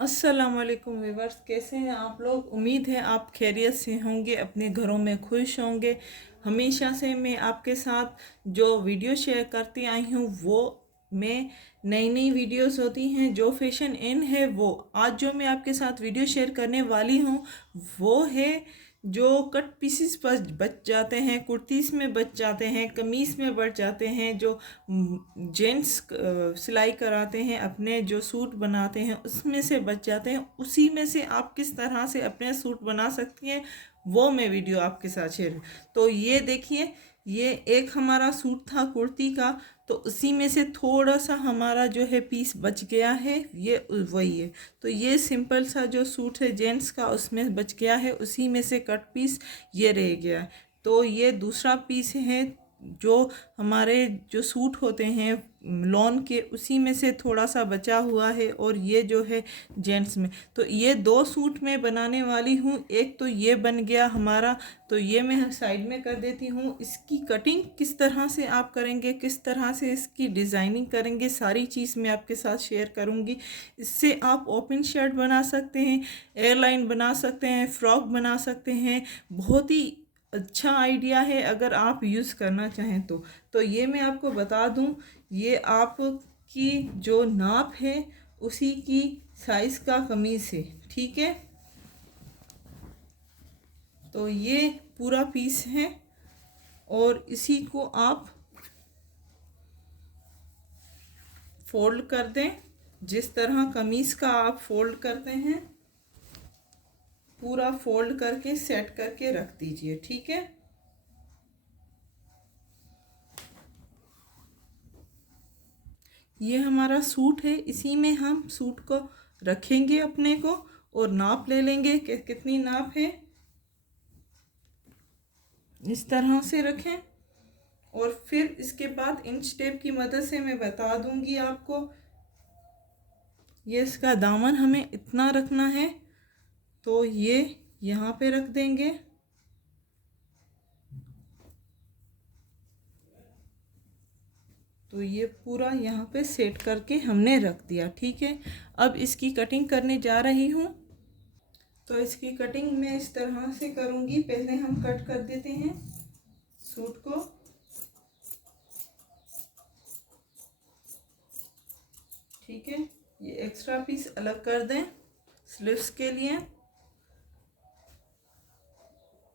अस्सलाम वालेकुम व्यूवर्स, कैसे हैं आप लोग। उम्मीद है आप खैरियत से होंगे, अपने घरों में खुश होंगे। हमेशा से मैं आपके साथ जो वीडियो शेयर करती आई हूँ वो मैं नई नई वीडियोस होती हैं जो फैशन इन है। वो आज जो मैं आपके साथ वीडियो शेयर करने वाली हूँ वो है जो कट पीसेस पर बच जाते हैं, कुर्तीस में बच जाते हैं, कमीज़ में बच जाते हैं, जो जेंट्स सिलाई कराते हैं, अपने जो सूट बनाते हैं उसमें से बच जाते हैं। उसी में से आप किस तरह से अपने सूट बना सकती हैं वो मैं वीडियो आपके साथ शेयर। तो ये देखिए, ये एक हमारा सूट था कुर्ती का, तो उसी में से थोड़ा सा हमारा जो है पीस बच गया है, ये वही है। तो ये सिंपल सा जो सूट है जेंट्स का उसमें बच गया है, उसी में से कट पीस ये रह गया है। तो ये दूसरा पीस है जो हमारे जो सूट होते हैं लॉन के, उसी में से थोड़ा सा बचा हुआ है। और ये जो है जेंट्स में, तो ये दो सूट मैं बनाने वाली हूँ। एक तो ये बन गया हमारा, तो ये मैं साइड में कर देती हूँ। इसकी कटिंग किस तरह से आप करेंगे, किस तरह से इसकी डिज़ाइनिंग करेंगे, सारी चीज़ मैं आपके साथ शेयर करूँगी। इससे आप ओपन शर्ट बना सकते हैं, एयरलाइन बना सकते हैं, फ्रॉक बना सकते हैं। बहुत ही अच्छा आइडिया है अगर आप यूज़ करना चाहें तो ये मैं आपको बता दूं, ये आपकी जो नाप है उसी की साइज़ का कमीज़ है, ठीक है। तो ये पूरा पीस है और इसी को आप फोल्ड कर दें, जिस तरह कमीज़ का आप फोल्ड करते हैं पूरा फोल्ड करके सेट करके रख दीजिए, ठीक है। ये हमारा सूट है, इसी में हम सूट को रखेंगे अपने को और नाप ले लेंगे कि कितनी नाप है। इस तरह से रखें और फिर इसके बाद इंच टेप की मदद से मैं बता दूंगी आपको। ये इसका दामन हमें इतना रखना है, तो ये यहाँ पे रख देंगे। तो ये पूरा यहाँ पे सेट करके हमने रख दिया, ठीक है। अब इसकी कटिंग करने जा रही हूँ। तो इसकी कटिंग मैं इस तरह से करूँगी। पहले हम कट कर देते हैं सूट को। ठीक है, ये एक्स्ट्रा पीस अलग कर दें स्लीव्स के लिए।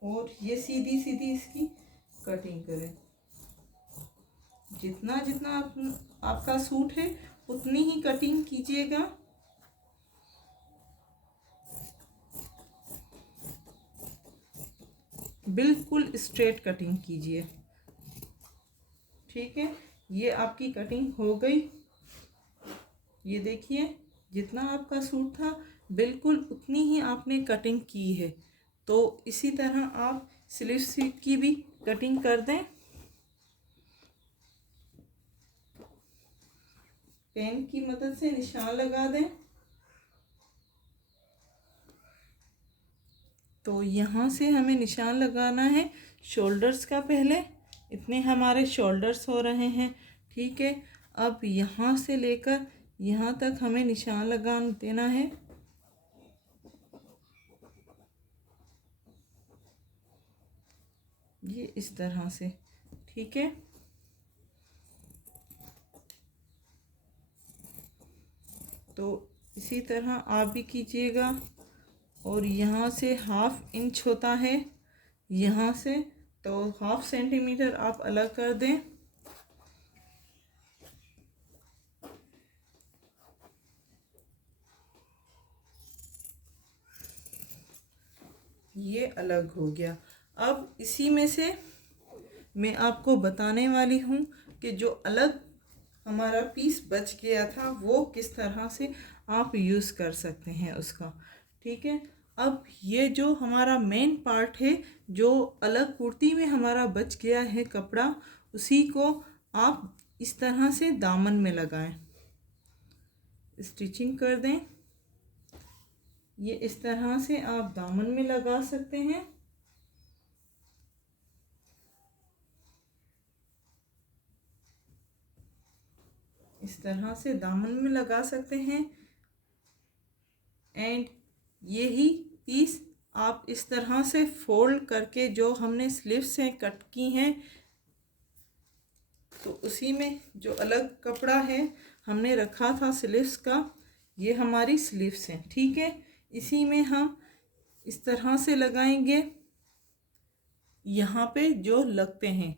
और ये सीधी सीधी इसकी कटिंग करें। जितना जितना आपका सूट है उतनी ही कटिंग कीजिएगा। बिल्कुल स्ट्रेट कटिंग कीजिए, ठीक है। ये आपकी कटिंग हो गई। ये देखिए, जितना आपका सूट था बिल्कुल उतनी ही आपने कटिंग की है। तो इसी तरह आप स्लीव्स की भी कटिंग कर दें। पेन की मदद से निशान लगा दें। तो यहाँ से हमें निशान लगाना है शोल्डर्स का। पहले इतने हमारे शोल्डर्स हो रहे हैं, ठीक है। अब यहाँ से लेकर यहाँ तक हमें निशान लगा देना है। ये इस तरह से, ठीक है। तो इसी तरह आप भी कीजिएगा। और यहाँ से 1/2 इंच होता है यहाँ से, तो 1/2 सेंटीमीटर आप अलग कर दें। ये अलग हो गया। अब इसी में से मैं आपको बताने वाली हूँ कि जो अलग हमारा पीस बच गया था वो किस तरह से आप यूज़ कर सकते हैं उसका, ठीक है। अब ये जो हमारा मेन पार्ट है जो अलग कुर्ती में हमारा बच गया है कपड़ा, उसी को आप इस तरह से दामन में लगाएं, स्टिचिंग कर दें। ये इस तरह से आप दामन में लगा सकते हैं। इस तरह से दामन में लगा सकते हैं। एंड यही पीस आप इस तरह से फोल्ड करके जो हमने स्लीव्स से कट की हैं, तो उसी में जो अलग कपड़ा है हमने रखा था स्लीव्स का, ये हमारी स्लीव्स हैं, ठीक है। इसी में हम इस तरह से लगाएंगे यहाँ पे जो लगते हैं,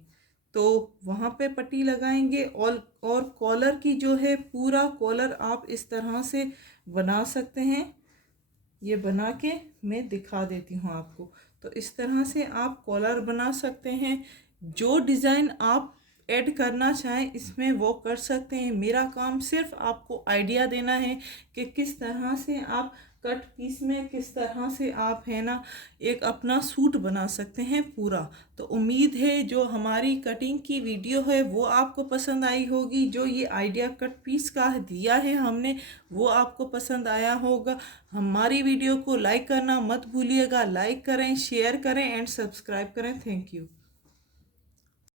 तो वहाँ पे पट्टी लगाएंगे। और कॉलर की जो है पूरा कॉलर आप इस तरह से बना सकते हैं। ये बना के मैं दिखा देती हूँ आपको। तो इस तरह से आप कॉलर बना सकते हैं। जो डिज़ाइन आप ऐड करना चाहें इसमें वो कर सकते हैं। मेरा काम सिर्फ आपको आइडिया देना है कि किस तरह से आप कट पीस में किस तरह से आप है ना एक अपना सूट बना सकते हैं पूरा। तो उम्मीद है जो हमारी कटिंग की वीडियो है वो आपको पसंद आई होगी। जो ये आइडिया कट पीस का दिया है हमने वो आपको पसंद आया होगा। हमारी वीडियो को लाइक करना मत भूलिएगा। लाइक करें, शेयर करें एंड सब्सक्राइब करें। Thank you.